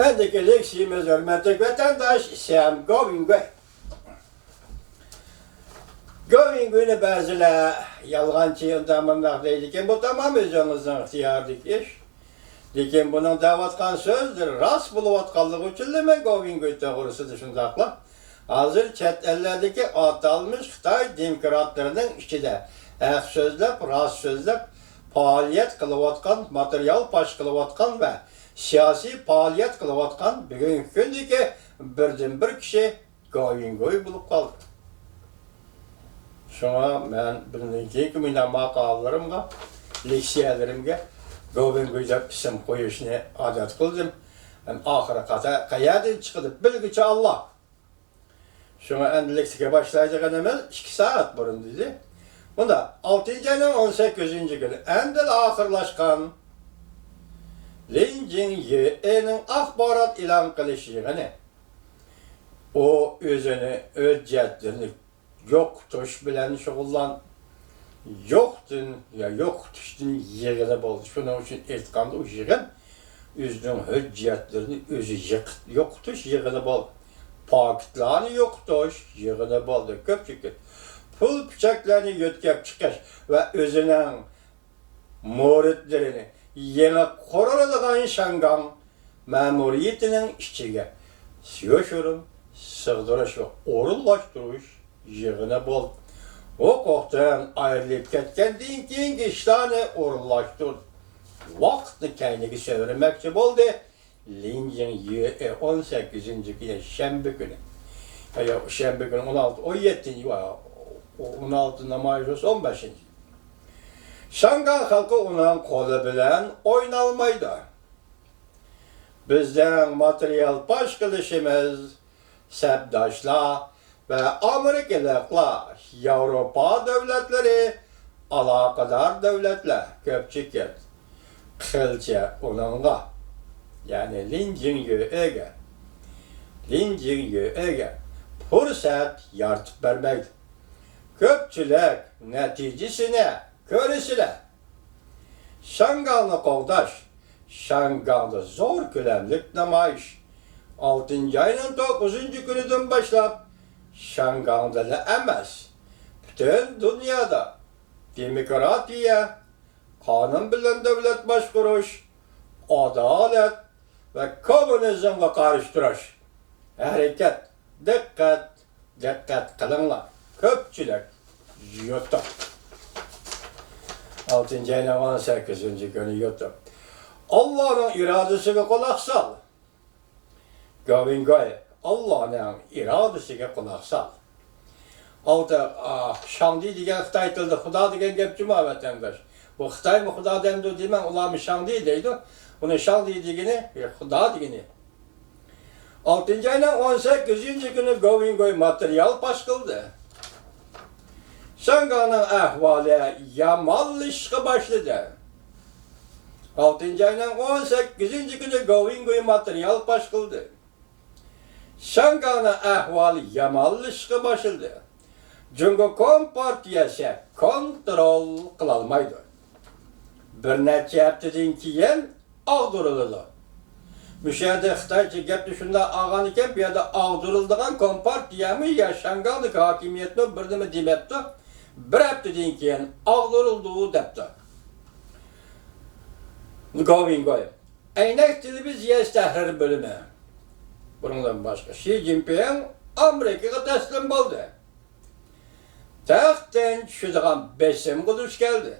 Endiki leksimiz hürmetli vatandaş Sam Govingay. Govingay'ını bazılar yalgancı yıldamından deydikken bu tamam özünüzün ihtiyardık iş. Lekin bunun davatkan sözdür, rast buluvatkallık için de ben Govingay doğrusu dışındakla. Hazır chet ellerdeki atalmış Xitay demokratlarının içinde sözlep, rast sözlep, faaliyet kılıvatkan, materyal baş kılıvatkan ve siyasi faaliyet kılıvatkan bugün gündeki birden bir kişi Govingay bulup kaldı. Şuna ben bildiğim ki maqalalarımga, leksiyelerimge Govingay'da isim koyuşunu adet kıldım. Ahire kata kayadan çıkıp bilgiçi Allah. Şuna endileksike başlayacağımız 2 saat burun dedi. Bunda 6. ayının 18. günü endil ahırlaşkan Lin Jin-ye'nin akbarat ilan kılışını o özünü, ödcetlerini yok tuş bilen şoğullan yoktun ya yok tuştun yığını oldu. Şunun için etkandı o yığın özünün hüccetlerini özü yok tuş yığını oldu. Paketlerini yok tuş yığını oldu. Köpçükü pul bıçaklarını yötkep çıkış ve özünün muritlerini yeni koraladıgan şangan memuriyetinin içine yoşurum, sığdırış ve orullaştırış yığını bol. O koktan ayrılıp ketkendiğin keyin işlerini orullaştır. Vaktini kendini söylemekçi oldu. Lincin 18. günü Şembe günü. Ya Şembe günü 16, 17. 16 Mayıs 15. Şangan halkı onun kolu bilen oynalmaydı. Bizden materyal baş kılışımız, sebdaşlar ve Amerikalıkla Avrupa devletleri, alakadar devletler köpçüket, kılça onunla, yani Lincin-ye'ge fırsat yaratıp vermeydi. Köpçülük neticesine köresiler. Şanganlı kovdaş, Şanganlı zor külemlik namayiş. 6. ayının 9. günüden başlayıp Şangan'da da emez. Bütün dünyada demokratiya, kanun bilen devlet başkuruş, adalet ve komünizmle karıştırış. Hareket, dikkat kılınlar. Köpçülük yutup. 6. ayının 18. günü yutup. Allah'ın iradesine kulak sal. Govingay, Allah'ın iradesine kulak sal. Şangdi diyen Xitay tilde Xuda diyen gepçi mi vatandaş? Bu Xitay mı Xuda demdi demem, ulan mı Şangdi deydi. Bunu Şangdi diyeni, Xuda diyeni. 6. ayının 18. günü Govingay materyal baş kıldı. Şangan'ın ahvali yamallışkı başladı. 6. ayının 18. günü Govingay materyal baş kıldı. Şangan'ın ahvali yamallışkı başladı. Çünkü Kompartiyası kontrol kılalmaydı. Bir neçe haftadan keyin ağdırıldı. Müşahede Xitaycha gap shunda ağan ekan, bu yerda ağdırıldığan Kompartiyami ya Şangan'daki hakimiyetni birdimi demepti. Bir haftadan keyin ağdırıldı depti. Govingay. Aynak televiziya tahrir bölümü. Bundan başka Xi Jinping Amerika'ya teslim oldu. Taxtdan tushadigan besim qilish keldi.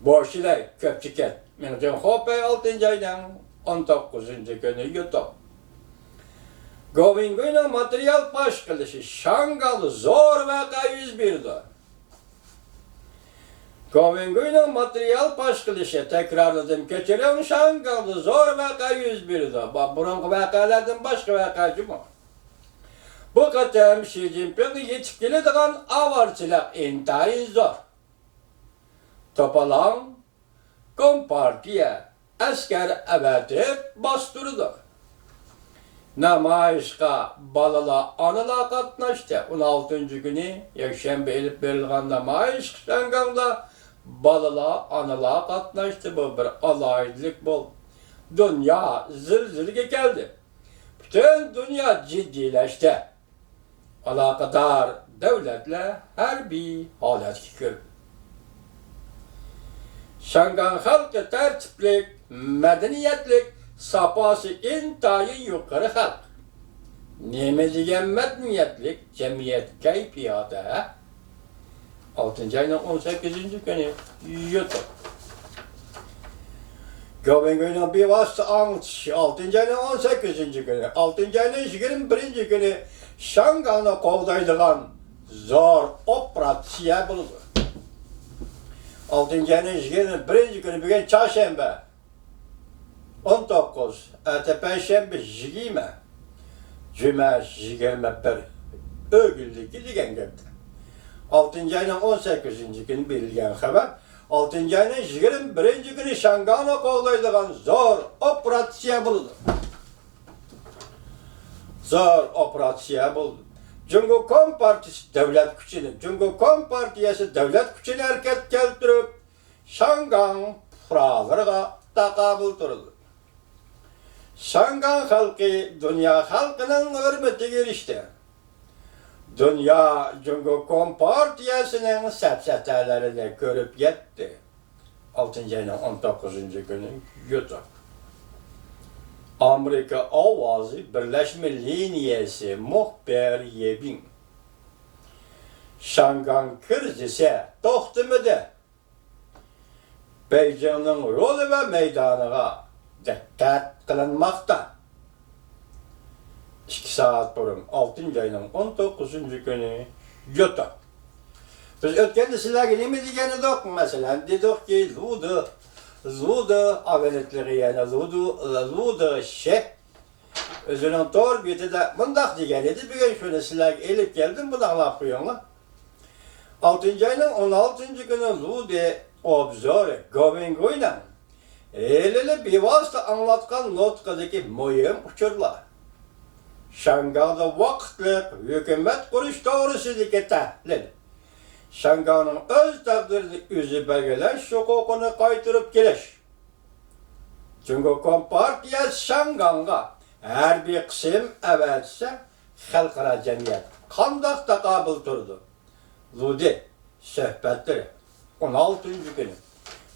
Boshida ko'pchilik Mingchen Hopay 6. aydan 19. günü yutup. Govingay'ning material baş qilishi Şangan'da zo'r voqea yuz berdi. Govingay'ning material baş qilishi takrorladim kechiring Şangan'da zo'r voqea yuz berdi. Burungi voqealardan boshqa voqea juma. Bu qatam Xi Jinping yetib keladigan avarchilik intayin zo'r. To'polon Kompartiya askar avatib bostirdi. Namoyishga bolalar onalar qatnashdi. 16. günü yakshanba elib berilgan namoyish Şangan'da bolalar onalar qatnashdi. Bu bir alayidlik bo'ldi. dünya zilzilge geldi. Bütün dünya ciddileşti. Alakadar devletle harbiy holatga kirdi. Şangan halkı tertiplik, medeniyetlik, sapası intayin yukarı halk. Neme degan medeniyetlik cemiyet kayfiyatı 6. ayının 18. günü yutup. Göbengöy'ün bir vasıta anlatışı 6. ayının 18. günü, 6. ayının 21. günü Şangan'ı kovdaydıgan zor operatsiya bulundu. 6. ayının 21. günü bugün çarşamba 19, perşembe 20, cuma 21 ögüldeki digen geldi. 6. ayının 18. günü verilgen haber 6. ayının 21. günü Şangan'ı kovdaydıgan zor operatsiya bulundu. Zor operatsiya bulundu. Cumhuriyet Partisi devlet gücünü, Cumhuriyet Partisi devlet gücünü hareket keltirip Şangan puralarına takabül durdu. Şangan halkı dünya halkının hürmetine erişti. Dünya Cumhuriyet Partisi'nin sepsetelerini görüp yetti. 6. ayının 19. günü yutup. Amerika Avazı Birleşme Liniyesi muhbir Yebin. Şangan krizisi toxtumudu. Beijing'in rolü ve meydanına dikkat kılınmakta. 2 saat burun 6. ayının 19. günü yutup. Biz ötkende sizlerge neme degeni dok mesela dedik ki Zudu avelitleri yani Zudu özünün tor biti de mındak degen edi. Bugün şöyle sizlerge elip geldim bu da laf koyuyorlar. 6. ayının 16. günü Zudu obzorı Govingoy'la elele bir vasıta anlatkan notkadaki mühim uçurlar. Şangan'da vakitlik hükümet kuruş doğrusu dike tahlil. Şangan'ın öz takdirini üzü belgeleş, hukukunu kaytırıp geliş. Cumhuriyet Partisi Şangan'a her bir kısım evvelse halkara cemiyet kandak takabül durdu. Zudi sohbetleri 16. günü.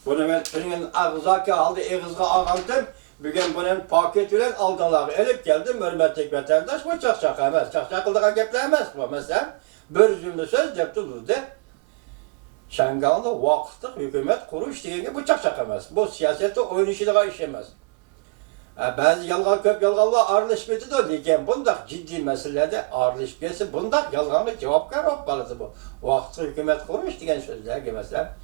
Bunu ben senin ağzaki aldı, ağızga ağandım. Bugün bunun paketiyle aldılar, elip geldim, hürmetlik vatandaş, bu çak emez. Çak kıldığa geplemez bu mesela. Bir cümle söz yaptı Zudi. Şangan'da vakıtlık hükümet kuruş diyenge bu çak emez. Bu siyasette oynayışılığa işemez. Bazı yalgan köp yalganlar arılışmeti de diyken bundak ciddi meselede arılışmesi bundak yalganlı cevapkar olup kalısı bu. Vakıtlık hükümet kuruş diyen sözler ki mesela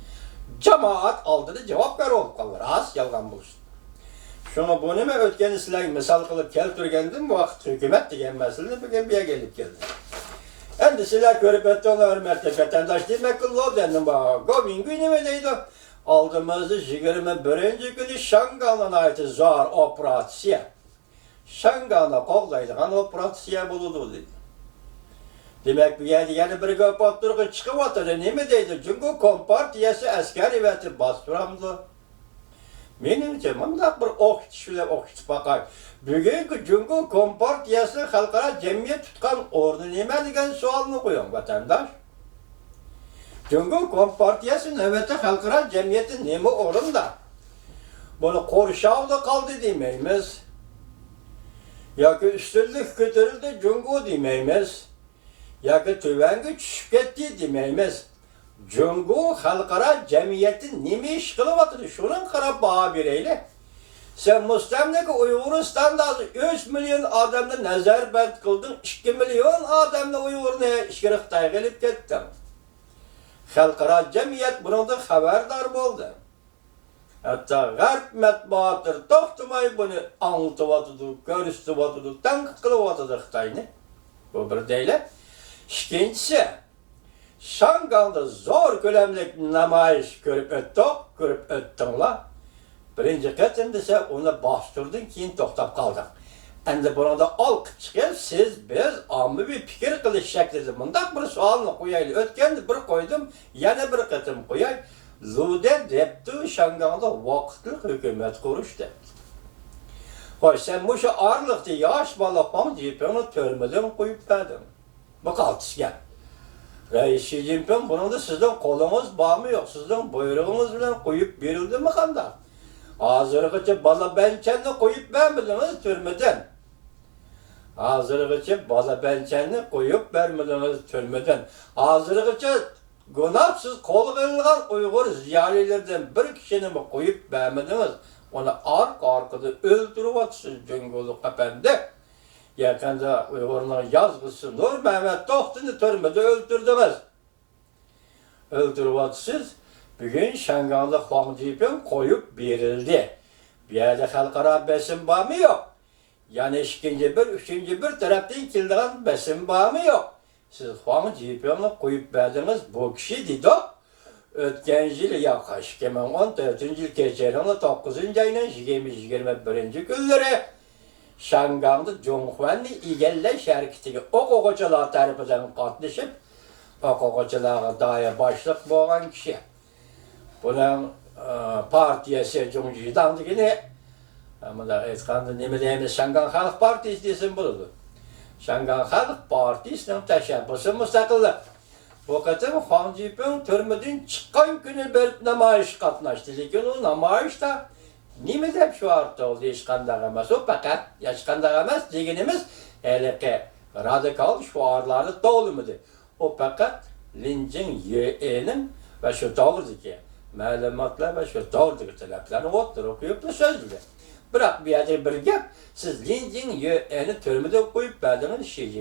cemaat aldığı cevapkar olup kalır. Az yalgan bulsun. Şunu bunu mu ötkeni silah misal kılıp keltürgendim bu vakit hükümet diyen meselede bugün bir gelip geldi. Endi silah görüp etti ona hürmetli vatandaş demek ki lo dendim bana. Gomin günü mü deydi? Aldığımızda 21. günü Şangan'ın ait zor operasyon. Şangan'da kovdaydıgan operasyon bulundu dedi. Demek bir yerde bir kapatırgı çıkıp atırdı. Ne mi deydi? Çünkü Kompartiyası askeri veti bastıramdı. Menimce mındak bir okşup bakay. Bugünkü Cumhuriyet Kompartiyası halkara cemiyet tutkan ordu neme degan sualını koyuyor vatandaş. Cumhuriyet Kompartiyası nöbeti halkara cemiyetin neme orunda? Bunu korşavda kaldı demeyimiz. Ya ki üstünlük götürüldü Cumhuriyet demeyimiz. Ya ki tüvengi düşüp gitti demeyimiz. Cumhuriyet halkara cemiyetin neme iş kılıvatıdı? Şunun kara bağı bireyle. Sen müstemleke Uyguristan'da 3 milyon adamını nazarband kıldın, 2 milyon adamını Uygur'una işgirikta gelip gittin. Halkara cemiyet bundan haberdar oldu. Hatta garp matbuatır toxtumay bunu anlatıvatıdı, görüştüvatıdı, tanqid kılıvatıdı Xitayni. Bu bir deyle. İkincisi, Şangan'da zor kölemlik namayış görüp öttünler. Birinci qetimde ise onu bastırdın, keyin to'xtab qaldın. Endi burada olq chiqib, biz ommaviy bir fikir qilish shaklida bundaq bir savolni qo'yaylik. O'tganda bir qo'ydim, yana bir qatim qo'yay. Zude debdi Şangan'da vaqtli hukumat qurish debdi. Hoş sen bu şu ağırlıkta yaş balapam deyip onu törmeden koyup verdim. Bu kaltışken. Reis Xi Jinping bunun da sizden kolunuz bağımı yok. Sizden buyruğunuz bilen koyup verildi mi kanda? Hazırgıcı bala bençenle koyup vermediniz türmeden. Hazırgıcı bala bençenle koyup vermediniz türmeden. Hazırgıcı günahsız kol kırılgan Uygur ziyalilerden bir kişinin mi koyup vermediniz? Onu arkada öldürüp atsız Cüngülük Efendi. Yakında Uygur'un yazgısı Nur Mehmet Tohtun'u türmede öldürdünüz. Öldürüp atsız. Bugün Şenganlı Huang Jiping koyup verildi. Bir yerde halkara besin bağımı yok. Yani ikinci bir, üçüncü bir taraftan kildiğin besin bağımı yok. Siz Huang Jiping'i koyup verdiniz. Bu kişi dedi o. Ötken yıl yaklaşık 2014 yıl geçerinin 9. ayının 20-21. günleri Şenganlı Zhonghuan'ı igelleş hareketiga okuğucular tarafından katlaşıp okuğuculara dair başlık boğan kişi. Bunun partiyası Cumhuriyet'den yine ama da etkanda neme deyimiz Şangan Halk Partisi desin bulundu. Şangan Halk Partisi'nin teşebbüsü müstakillik. Bu kadar Huang Jiping türmeden çıkan günü bir namayış katlaştı. Lekin o namayışta neme deyip şu artta oldu yaşkandak emas. O fakat yaşkandak emas degenimiz ki radikal şuarları doğrulmadı. O fakat Lin Jingye'nin ve şu doğrudu ki malumatlar ve şu doğrudu taleplerini okuyup da sözlüdü. Bırak bir yerde bir gap, siz Lin Jingye'ni türmede koyup verdiniz Xi Jinping.